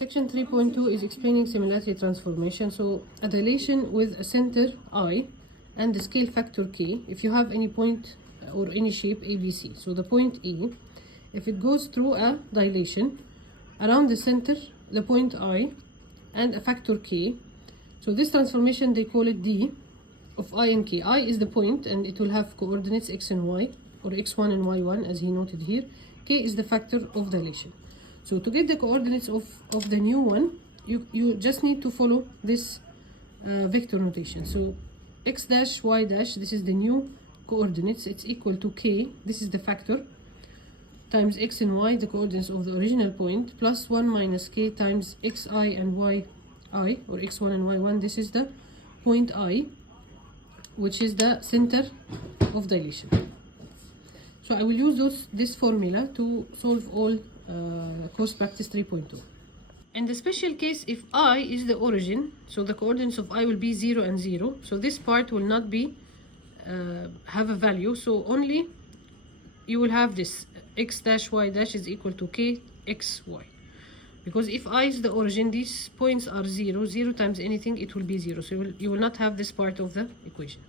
Section 3.2 is explaining similarity transformation. So a dilation with a center I and the scale factor k, if you have any point or any shape ABC. So the point E, if it goes through a dilation around the center, the point I, and a factor k, so this transformation they call it d of I and k. I is the point and it will have coordinates x and y, or x1 and y1 as he noted here. K is the factor of dilation. So to get the coordinates of the new one, you just need to follow this vector notation. So x dash, y dash, this is the new coordinates, it's equal to k, this is the factor, times x and y, the coordinates of the original point, plus 1 minus k times xi and yi, or x1 and y1, this is the point I, which is the center of dilation. So I will use this formula to solve all course practice 3.2. In the special case, if I is the origin, so the coordinates of I will be 0 and 0, so this part will not be have a value, so only you will have this x dash y dash is equal to k x y, because if I is the origin, these points are 0 times anything, it will be 0, so you will not have this part of the equation.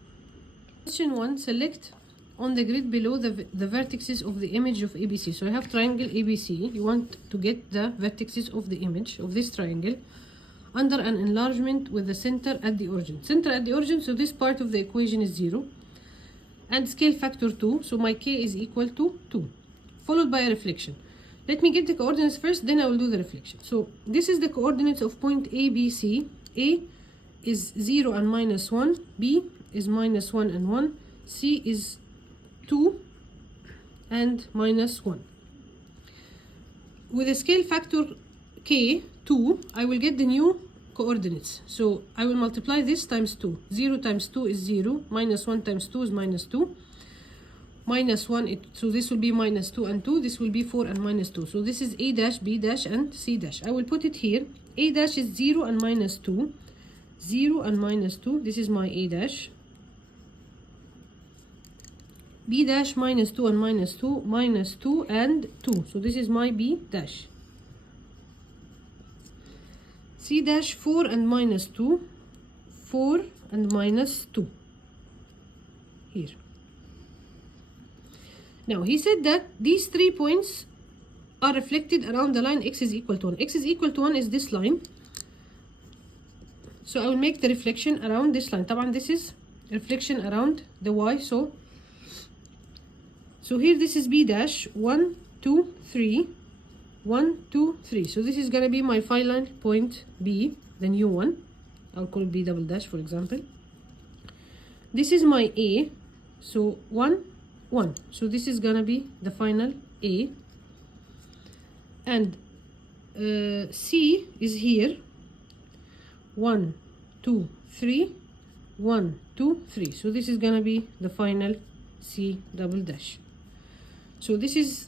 Question 1, select on the grid below the vertices of the image of ABC. So I have triangle ABC. You want to get the vertices of the image of this triangle under an enlargement with the center at the origin. Center at the origin, so this part of the equation is 0. And scale factor 2, so my k is equal to 2. Followed by a reflection. Let me get the coordinates first, then I will do the reflection. So this is the coordinates of point A, B, C. A is 0 and minus 1. B is minus 1 and 1. C is 2 and minus 1. With a scale factor k, 2, I will get the new coordinates. So I will multiply this times 2. 0 times 2 is 0. Minus 1 times 2 is minus 2. Minus 1, so this will be minus 2 and 2. This will be 4 and minus 2. So this is A dash, B dash, and C dash. I will put it here. A dash is 0 and minus 2. 0 and minus 2. This is my A dash. B dash minus 2 and minus 2, minus 2 and 2. So this is my B dash. C dash 4 and minus 2, 4 and minus 2. Here. Now he said that these 3 points are reflected around the line x is equal to 1. X is equal to 1 is this line. So I will make the reflection around this line. Taban, this is reflection around the y, so here this is B dash, 1, 2, 3, 1, 2, 3. So this is gonna be my final point B, the new one. I'll call B double dash, for example. This is my A, so 1, 1. So this is gonna be the final A. And C is here, 1, 2, 3, 1, 2, 3. So this is gonna be the final C double dash. So these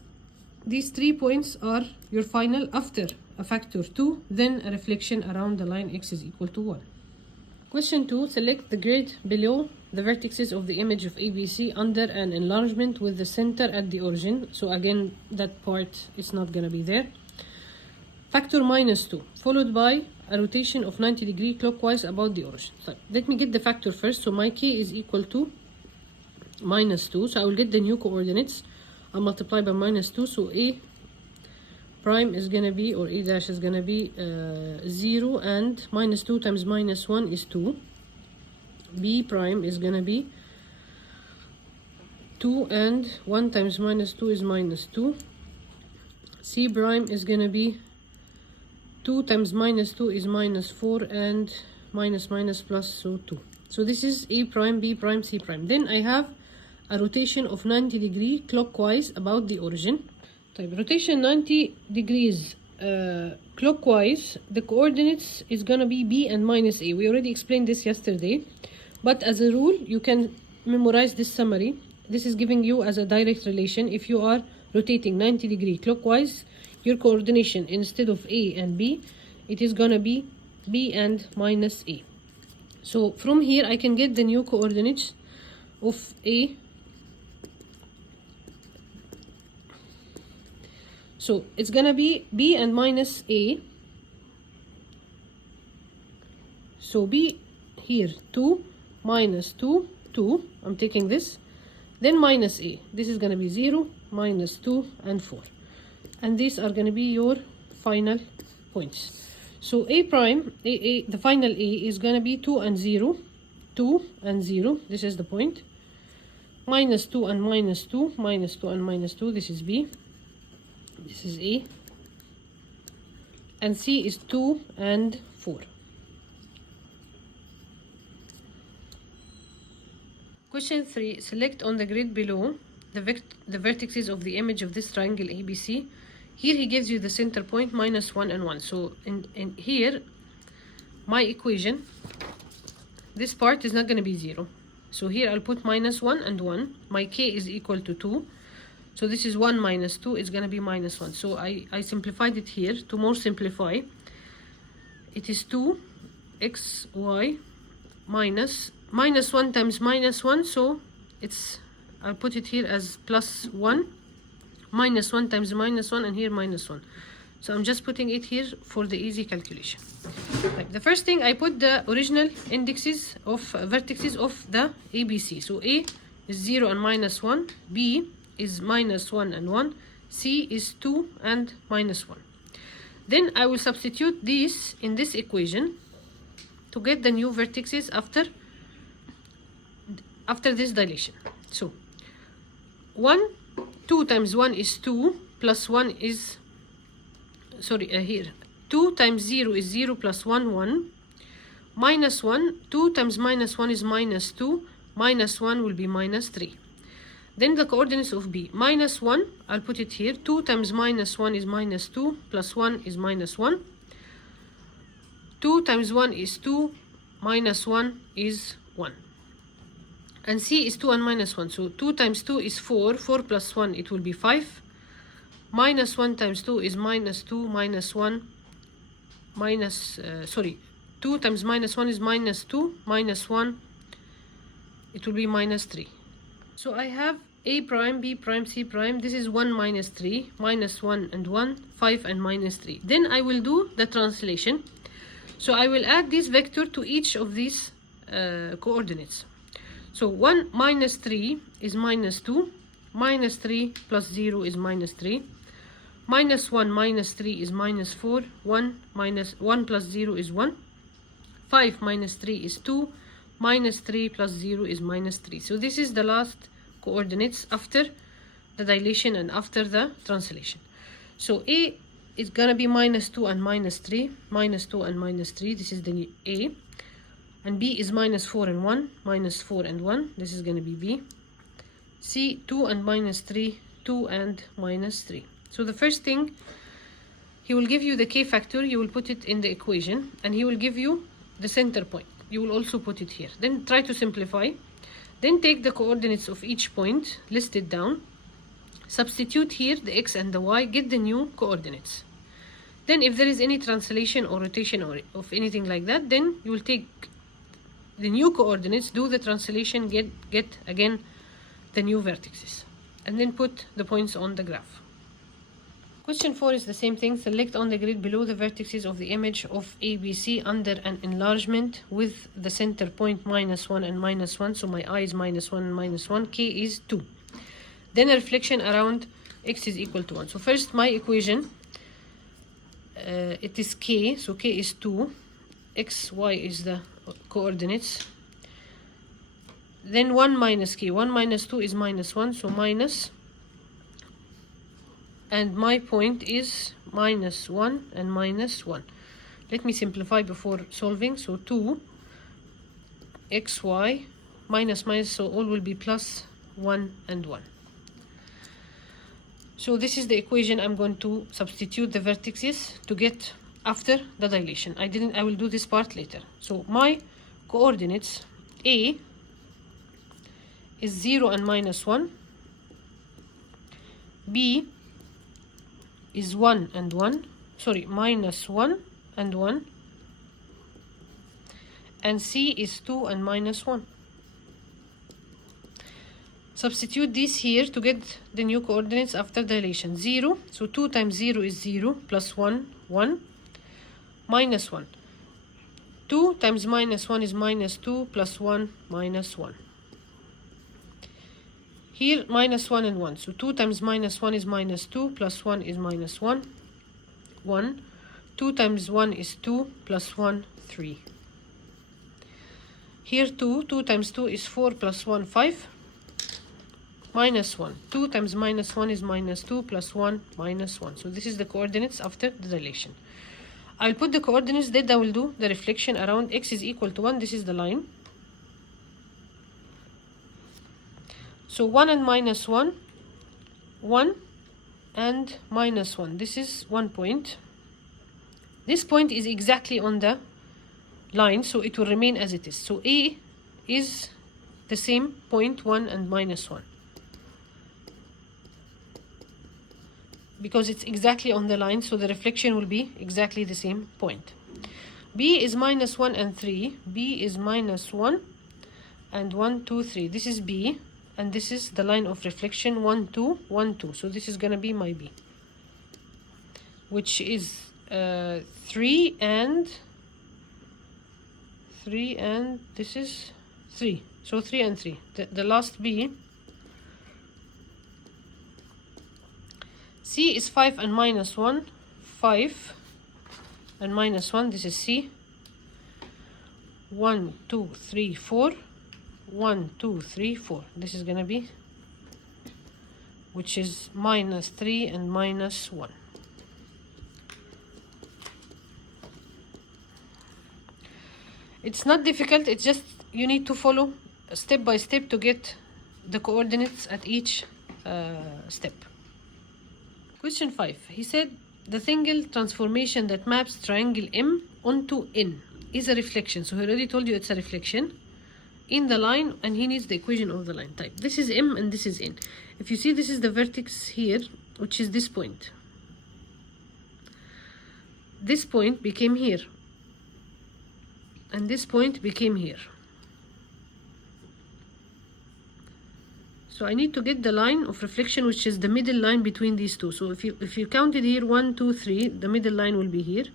3 points are your final after a factor 2, then a reflection around the line x is equal to 1. Question 2, select the grid below the vertices of the image of ABC under an enlargement with the center at the origin. So again, that part is not gonna be there. Factor minus 2, followed by a rotation of 90 degrees clockwise about the origin. So let me get the factor first. So my k is equal to minus 2, so I will get the new coordinates. I'll multiply by minus 2, so A prime is gonna be, or A dash is gonna be 0, and minus 2 times minus 1 is 2. B prime is gonna be 2, and 1 times minus 2 is minus 2. C prime is gonna be 2 times minus 2 is minus 4, and minus minus plus, so 2. So this is A prime, B prime, C prime. Then I have a rotation of 90 degrees clockwise about the origin. Type rotation 90 degrees clockwise, the coordinates is gonna be B and minus A. We already explained this yesterday, but as a rule you can memorize this summary. This is giving you as a direct relation. If you are rotating 90 degrees clockwise, your coordination instead of A and B, it is gonna be B and minus A. So from here I can get the new coordinates of A. So it's gonna be B and minus A So B here 2 minus 2, 2, I'm taking this, then minus A. This is going to be 0, minus 2, and 4. And these are going to be your final points. So A prime, the final A is going to be 2 and 0, 2 and 0, this is the point. Minus 2 and minus 2, minus 2 and minus 2, this is B. This is A. And C is 2 and 4. Question 3. Select on the grid below the vertices of the image of this triangle ABC. Here he gives you the center point minus 1 and 1. So in here, my equation, this part is not going to be 0. So here I'll put minus 1 and 1. My k is equal to 2. So this is 1 minus 2. It's going to be minus 1. So I simplified it here. To more simplify, it is 2xy minus 1 times minus 1. So I'll put it here as plus 1. Minus 1 times minus 1, and here minus 1. So I'm just putting it here for the easy calculation. Right. The first thing, I put the original indexes of vertices of the ABC. So A is 0 and minus 1. B is minus 1 and 1. C is 2 and minus 1. Then I will substitute these in this equation to get the new vertices after this dilation. So 2 times 1 is 2 plus 1 is, here 2 times 0 is 0 plus 1 1 minus 1. 2 times minus 1 is minus 2, minus 1 will be minus 3. Then the coordinates of B, minus 1, I'll put it here. 2 times minus 1 is minus 2 plus 1 is minus 1. 2 times 1 is 2, minus 1 is 1. And C is 2 and minus 1. So 2 times 2 is 4. 4 plus 1, it will be 5. Minus 1 times 2 is minus 2, minus 1. 2 times minus 1 is minus 2. Minus 1, it will be minus 3. So I have A prime, B prime, C prime. This is 1 minus 3. Minus 1 and 1. 5 and minus 3. Then I will do the translation. So I will add this vector to each of these coordinates. So 1 minus 3 is minus 2. Minus 3 plus 0 is minus 3. Minus 1 minus 3 is minus 4. 1 plus 0 is 1. 5 minus 3 is 2. Minus 3 plus 0 is minus 3. So this is the last coordinates after the dilation and after the translation. So A is going to be minus 2 and minus 3. Minus 2 and minus 3. This is the A. And B is minus 4 and 1, minus 4 and 1. This is going to be B. C, 2 and minus 3, 2 and minus 3. So the first thing, he will give you the k factor. You will put it in the equation. And he will give you the center point. You will also put it here. Then try to simplify. Then take the coordinates of each point, list it down. Substitute here the x and the y. Get the new coordinates. Then if there is any translation or rotation or of anything like that, then you will take the new coordinates, do the translation, get again the new vertices, and then put the points on the graph. Question 4 is the same thing. Select on the grid below the vertices of the image of ABC under an enlargement with the center point minus 1 and minus 1. So my I is minus 1 and minus 1. K is 2. Then a reflection around x is equal to 1. So first my equation, it is K. So K is 2. X, Y is the coordinates. Then 1 minus K. 1 minus 2 is minus 1. So minus. And my point is minus 1 and minus 1. Let me simplify before solving. So 2 xy minus minus, so all will be plus 1 and 1. So this is the equation I'm going to substitute the vertices to get after the dilation. I will do this part later. So my coordinates, A is 0 and minus 1. B is 1 and 1. Minus 1 and 1. And C is 2 and minus 1. Substitute this here to get the new coordinates after dilation. 0. So 2 times 0 is 0 plus 1, 1. Minus 1. 2 times minus 1 is minus 2 plus 1 minus 1. Here minus 1 and 1. So 2 times minus 1 is minus 2 plus 1 is minus 1. 1. 2 times 1 is 2 plus 1, 3. Here 2. 2 times 2 is 4 plus 1, 5. Minus 1. 2 times minus 1 is minus 2 plus 1 minus 1. So this is the coordinates after the dilation. I'll put the coordinates that I will do the reflection around x is equal to 1. This is the line. So 1 and minus 1, 1 and minus 1. This is 1 point. This point is exactly on the line, so it will remain as it is. So A is the same point 1 and minus 1. Because it's exactly on the line, so the reflection will be exactly the same point. B is minus 1 and 3. B is minus 1 and 1, 2, 3. This is B, and this is the line of reflection 1, 2, 1, 2. So this is going to be my B, which is 3 and this is 3. So 3 and 3. The last B. C is 5 and minus 1. 5 and minus 1. This is C. 1, 2, 3, 4. 1, 2, 3, 4. This is going to be, which is minus 3 and minus 1. It's not difficult. It's just you need to follow step by step to get the coordinates at each step. Question 5. He said the single transformation that maps triangle M onto N is a reflection. So he already told you it's a reflection in the line, and he needs the equation of the line type. This is M and this is N. If you see, this is the vertex here, which is this point. This point became here, and this point became here. So I need to get the line of reflection, which is the middle line between these two. So if you counted here 1, 2, 3, the middle line will be here,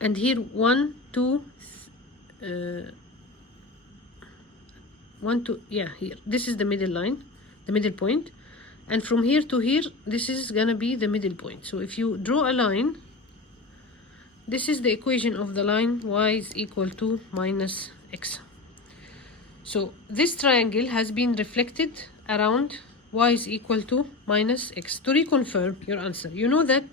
and here 1, 2, 1, 2, yeah, here. This is the middle line, the middle point, and from here to here, this is gonna be the middle point. So if you draw a line, this is the equation of the line y is equal to minus x. So this triangle has been reflected around y is equal to minus x. To reconfirm your answer, you know that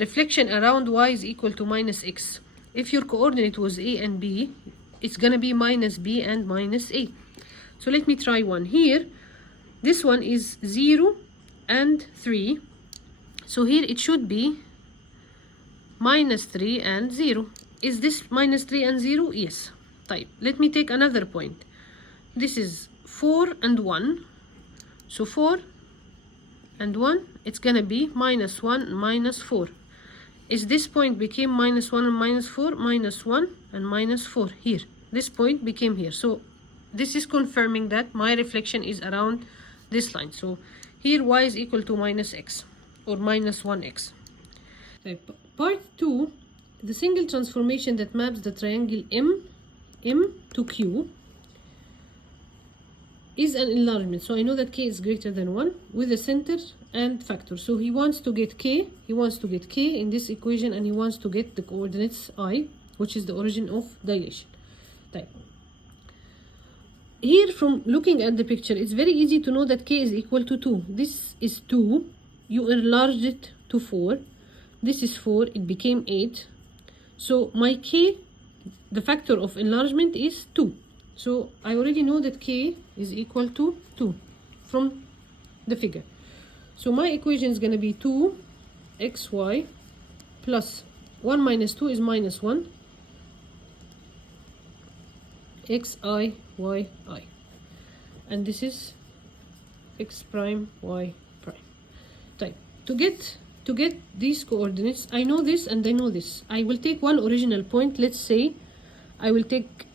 reflection around y is equal to minus x, if your coordinate was a and b, it's gonna be minus b and minus a. So let me try one here. This one is 0 and 3. So here it should be minus 3 and 0. Is this minus 3 and 0? Yes. Type. Let me take another point. This is 4 and 1. So 4 and 1, it's gonna be minus 1 and minus 4. Is this point became minus 1 and minus 4? Minus 1 and minus 4 here. This point became here. So this is confirming that my reflection is around this line. So here y is equal to minus x or minus 1x. Part 2, the single transformation that maps the triangle M to Q is an enlargement. So I know that k is greater than 1 with a center and factor. So he wants to get k, in this equation, and he wants to get the coordinates I, which is the origin of dilation. Type. Here, from looking at the picture, it's very easy to know that k is equal to 2. This is 2, you enlarged it to 4. This is 4, it became 8. So my k, the factor of enlargement, is 2. So I already know that k is equal to 2 from the figure. So my equation is going to be 2xy plus 1 minus 2 is minus 1 xi yi, and this is x prime y prime. Type. To get these coordinates, I know this and I know this. I will take one original point. Let's say I will take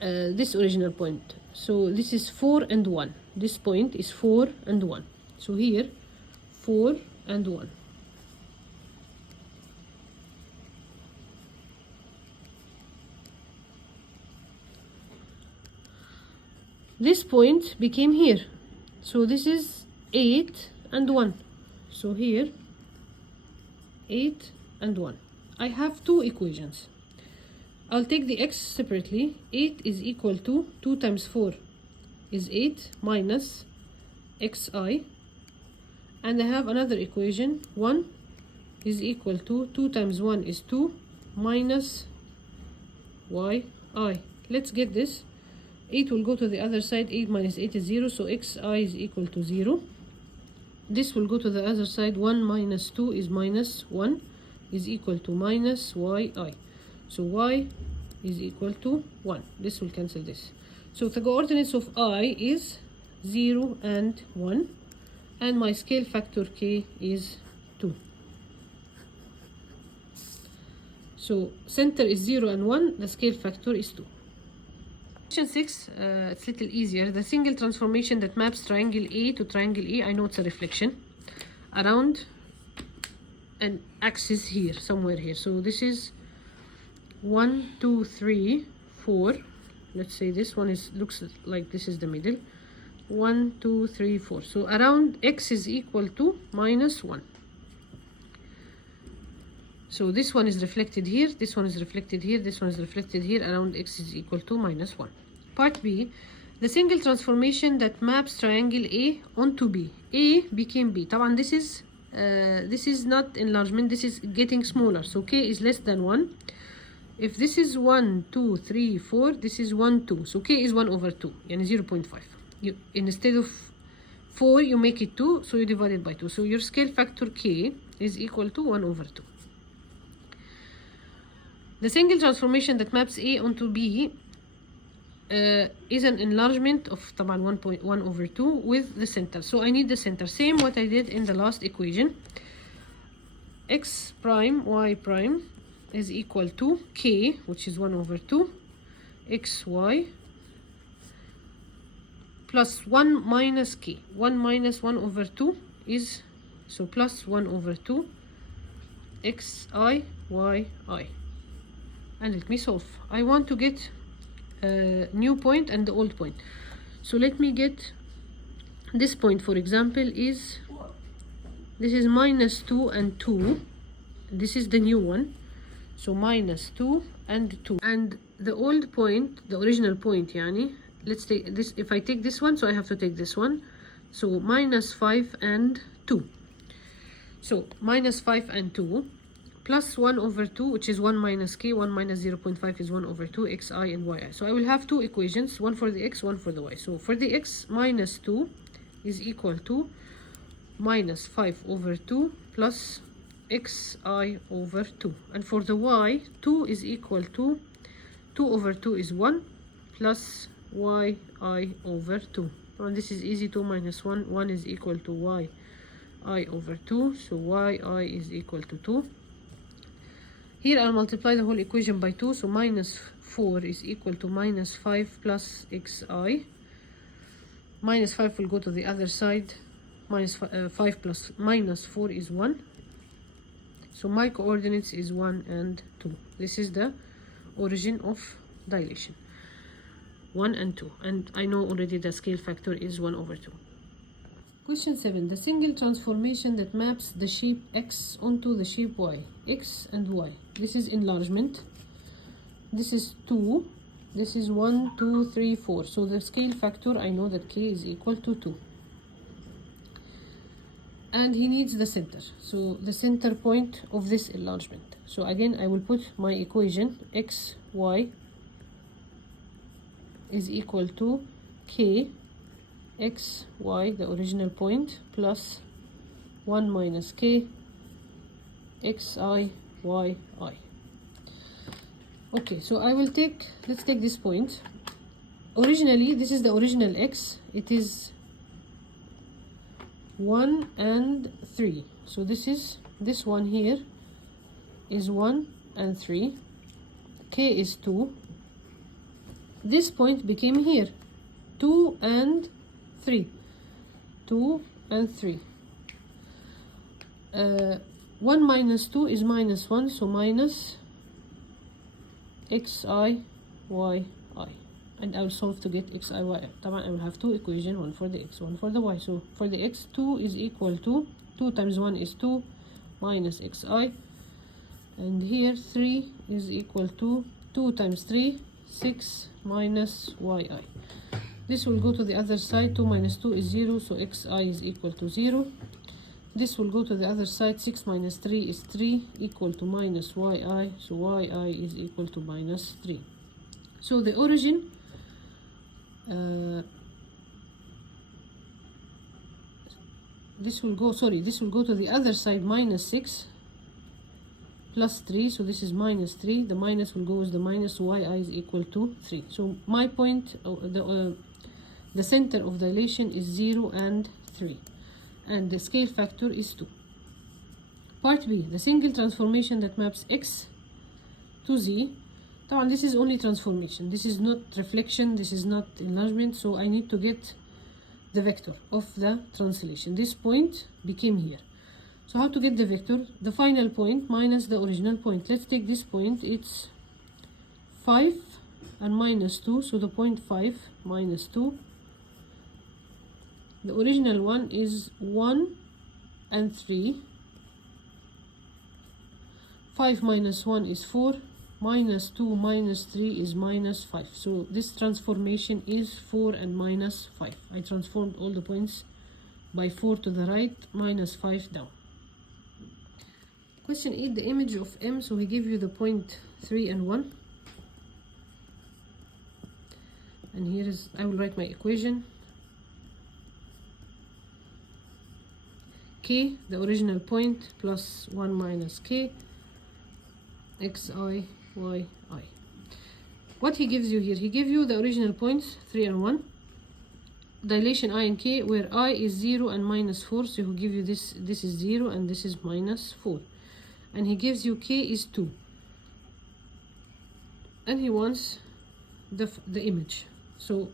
this original point. So this is 4 and 1. This point is 4 and 1. So here 4 and 1. this point became here. So this is 8 and 1. So here 8 and 1. I have two equations. I'll take the x separately. 8 is equal to 2 times 4 is 8 minus xi. And I have another equation. 1 is equal to 2 times 1 is 2 minus yi. Let's get this. 8 will go to the other side. 8 minus 8 is 0. So xi is equal to 0. This will go to the other side. 1 minus 2 is minus 1 is equal to minus yi. So y is equal to 1. This will cancel this. So the coordinates of I is 0 and 1. And my scale factor k is 2. So center is 0 and 1. The scale factor is 2. Question 6, it's a little easier. The single transformation that maps triangle A to triangle E, I know it's a reflection, around an axis here, somewhere here. So this is 1, 2, 3, 4. Let's say this one looks like this is the middle. 1, 2, 3, 4. So around x is equal to minus 1. So this one is reflected here, this one is reflected here, this one is reflected here. Around x is equal to minus 1. Part B, the single transformation that maps triangle A onto B. A became B. طبعا this is not enlargement, this is getting smaller. So k is less than 1. If this is 1, 2, 3, 4, this is 1, 2. So k is 1 over 2, يعني 0.5. Instead of 4, you make it 2, so you divide it by 2. So your scale factor k is equal to 1 over 2. The single transformation that maps A onto B is an enlargement of طبعا 1.1 over 2 with the center. So I need the center. Same what I did in the last equation. X prime, y prime is equal to k, which is 1 over 2, xy plus 1 minus k. 1 minus 1 over 2 is, so plus 1 over 2, xi, yi. And let me solve. I want to get a new point and the old point. So let me get this point, for example, this is minus 2 and 2. This is the new one. So minus 2 and 2. And the old point, the original point, yani, let's take this. If I take this one, so I have to take this one. So minus 5 and 2. So minus 5 and 2. Plus 1 over 2, which is 1 minus k. 1 minus 0.5 is 1 over 2, xi and yi. So I will have two equations, one for the x, one for the y. So for the x, minus 2 is equal to minus 5 over 2 plus xi over 2. And for the y, 2 is equal to 2 over 2 is 1 plus yi over 2. And this is easy. 2 minus 1, 1 is equal to yi over 2. So yi is equal to 2. Here I'll multiply the whole equation by 2. So minus 4 is equal to minus 5 plus xi. Minus 5 will go to the other side. Minus 5 plus minus 4 is 1. So my coordinates is 1 and 2. This is the origin of dilation. 1 and 2. And I know already the scale factor is 1 over 2. Question 7. The single transformation that maps the shape x onto the shape y. X and y. This is enlargement. This is 2. This is 1, 2, 3, 4. So the scale factor, I know that k is equal to 2. And he needs the center. So the center point of this enlargement. So again, I will put my equation x, y is equal to k x, y, the original point, plus 1 minus k xi, yi. Okay, so I will take, let's take this point. Originally, this is the original x. It is 1 and 3. So this one here is 1 and 3. K is 2. This point became here 2 and 3. 2 and 3. 1 minus 2 is minus 1, so minus xi, yi. and I'll solve to get xi y. I will have two equations, one for the x, one for the y. So for the x, 2 is equal to 2 times 1 is 2 minus xi, and here 3 is equal to 2 times 3, 6 minus yi. This will go to the other side. 2 minus 2 is 0, so xi is equal to 0. This will go to the other side. 6 minus 3 is 3, equal to minus yi, so yi is equal to minus 3. So the origin this will go to the other side, minus 6 plus 3, so this is minus 3. The minus will go with the minus, yi is equal to 3. So my point, the center of dilation is 0 and 3, and the scale factor is 2. Part B, the single transformation that maps x to z. Now this is only transformation, this is not reflection, this is not enlargement, so I need to get the vector of the translation. This point became here. So how to get the vector? The final point minus the original point. Let's take this point, it's 5 and minus 2, so the point 5 minus 2. The original one is 1 and 3. 5 minus 1 is 4. Minus 2 minus 3 is minus 5. So this transformation is 4 and minus 5. I transformed all the points by 4 to the right, minus 5 down. Question 8, the image of M. So he gave you the point 3 and 1. And here is, I will write my equation. K, the original point, plus 1 minus K, xi, yi. What he gives you here? He gives you the original points 3 and 1, dilation I and k, where I is 0 and minus 4, so he will give you this is 0 and this is minus 4, and he gives you k is 2, and he wants the image. So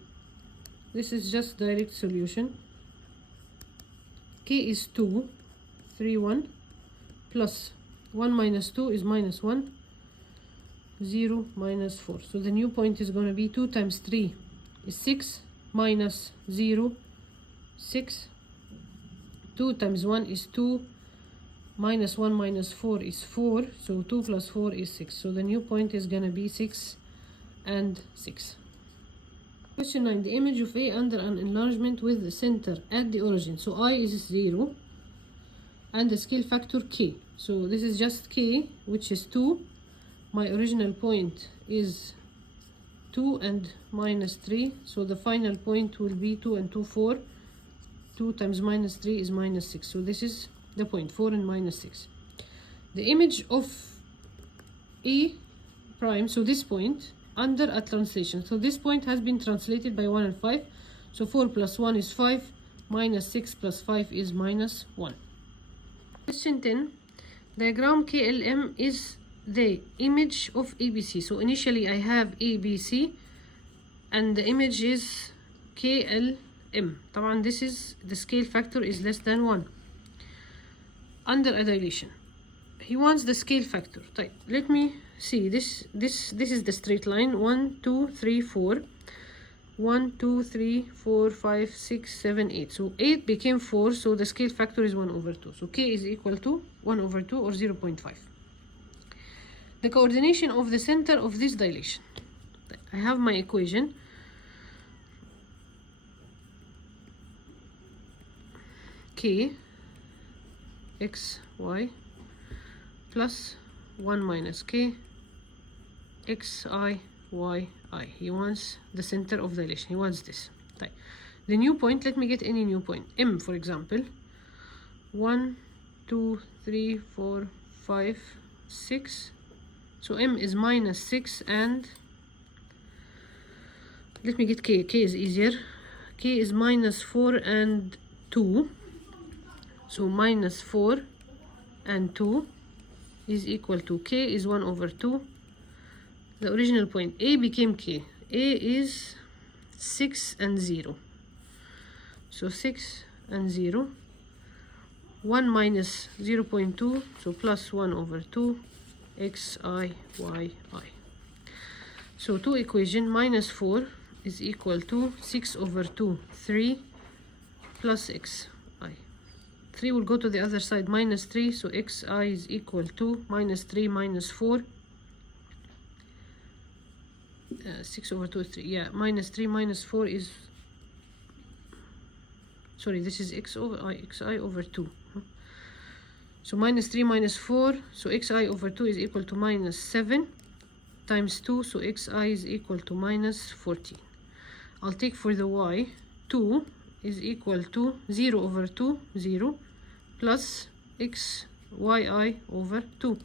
this is just direct solution. K is 2, 3, 1, plus 1 minus 2 is minus 1, 0 minus 4. So the new point is going to be 2 times 3 is 6, minus 0, 6. 2 times 1 is 2, minus 1 minus 4 is 4, so 2 plus 4 is 6. So the new point is going to be 6 and 6. Question 9, the image of A under an enlargement with the center at the origin. So I is 0 and the scale factor k. So this is just k, which is 2. My original point is 2 and minus 3, so the final point will be 2 and 2, 4. 2 times minus 3 is minus 6, so this is the point, 4 and minus 6. The image of A prime, so this point, under a translation. So this point has been translated by 1 and 5, so 4 plus 1 is 5, minus 6 plus 5 is minus 1. Question 10, diagram KLM is the image of ABC. So initially I have ABC and the image is KLM. طبعا this is the scale factor is less than 1 under a dilation. He wants the scale factor. طيب, let me see this is the straight line. 1 2 3 4 1 2 3 4 5 6 7 8. So 8 became 4, so the scale factor is 1 over 2. So k is equal to 1 over 2 or 0.5. The coordination of the center of this dilation. I have my equation. K x y plus 1 minus k x I y I. He wants the center of dilation. He wants this. The new point, let me get any new point. M, for example. 1 2 3 4 5 6. So M is minus 6, and let me get K. K is easier. K is minus 4 and 2. So minus 4 and 2 is equal to K is 1 over 2. The original point A became K. A is 6 and 0. So 6 and 0. 1 minus 0.2, so plus 1 over 2. X I y I. So two equation, minus 4 is equal to 6 over 2, 3 plus xi. 3 will go to the other side, minus 3, so xi is equal to minus 3 minus 4. 6 over 2 is 3. Yeah, minus 3 minus 4 is, sorry, this is xi over 2. So minus 3 minus 4, so xi over 2 is equal to minus 7 times 2, so xi is equal to minus 14. I'll take for the y, 2 is equal to 0 over 2, 0, plus xyi over 2.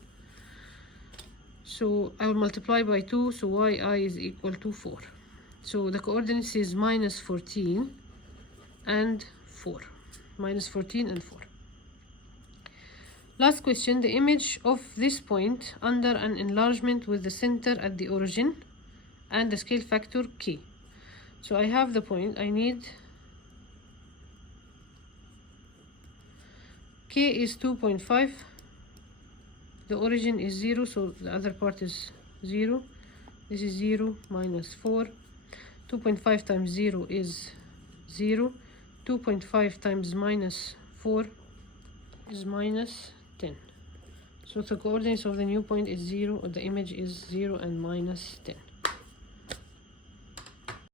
So I will multiply by 2, so yi is equal to 4. So the coordinates is minus 14 and 4. Minus 14 and 4. Last question, the image of this point under an enlargement with the center at the origin and the scale factor k. So I have the point, I need k is 2.5, the origin is 0, so the other part is 0. This is 0 minus 4. 2.5 times 0 is 0. 2.5 times minus 4 is minus 10. So the coordinates of the new point is 0, or the image is 0 and minus 10.